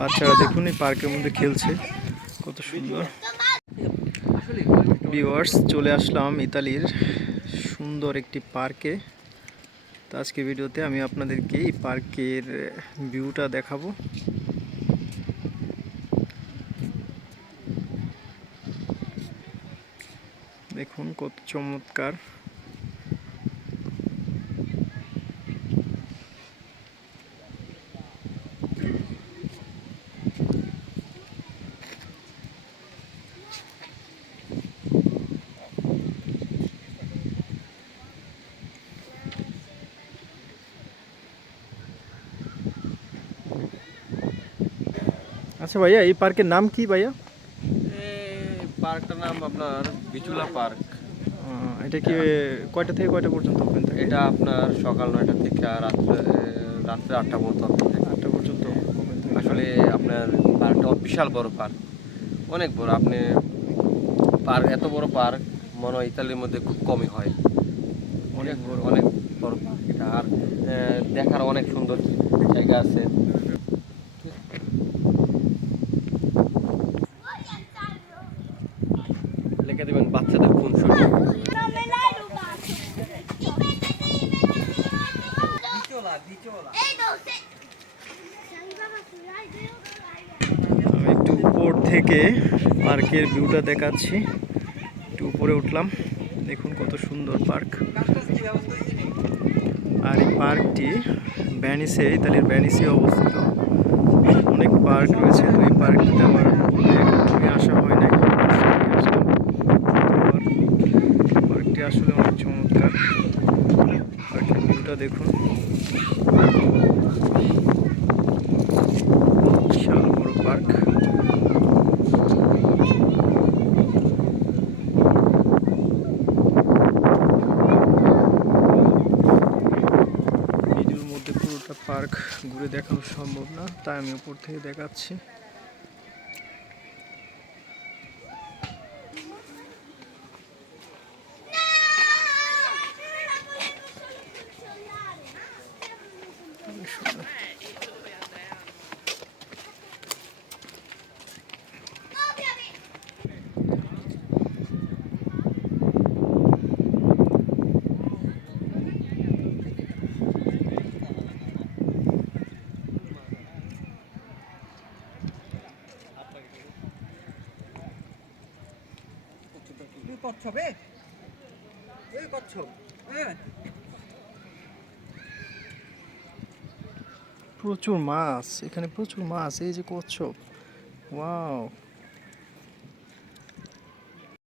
বাচ্চারা দেখুন এই পার্কের মধ্যে খেলছে, কত সুন্দর। ভিউয়ার্স, চলে আসলাম ইতালির সুন্দর একটি পার্কে। তো আজকে ভিডিওতে আমি আপনাদেরকে এই পার্কের ভিউটা দেখাবো। দেখুন কত চমৎকার। আচ্ছা ভাইয়া, এই পার্কের নাম কি ভাইয়া? এই পার্কটার নাম আপনার বিচুলা পার্ক। এটা কি কয়টা থেকে কয়টা পর্যন্ত ওপেন থাকে? এটা আপনার সকাল 9টা থেকে রাত্রে 8টা পর্যন্ত open থাকে। 8টা পর্যন্ত ওপেন থাকে। আসলে আপনার পার্কটা বিশাল বড় পার্ক, অনেক বড়। আপনি পার্ক, এত বড় পার্ক মনে হয় ইতালির মধ্যে খুব কমই হয়। অনেক বড়। অনেক বড় পার্ক এটা। আর দেখার অনেক সুন্দর জায়গা আছে। লিখে দেবেন বাচ্চাদের কোন শরীর। আমি একটু উপর থেকে পার্কের ভিউটা দেখাচ্ছি। একটু উপরে উঠলাম, দেখুন কত সুন্দর পার্ক। আর এই পার্কটি ভ্যানিসে, ইতালির ভ্যানিসে অবস্থিত। অনেক পার্ক রয়েছে, তো এই পার্কটিতে আমার কখনোই আসা হয় নাই। পার্কটি আসলে অনেক চমৎকার। পার্কের ভিউটা দেখুন, বিশাল বড় পার্ক। ভিডিওর মধ্যে পুরোটা পার্ক ঘুরে দেখানো সম্ভব না, তাই আমি উপর থেকে দেখাচ্ছি। কচ্ছপে এই কচ্ছপ, হ্যাঁ প্রচুর মাছ, এখানে প্রচুর মাছ। এই যে কচ্ছপ, ওয়াও।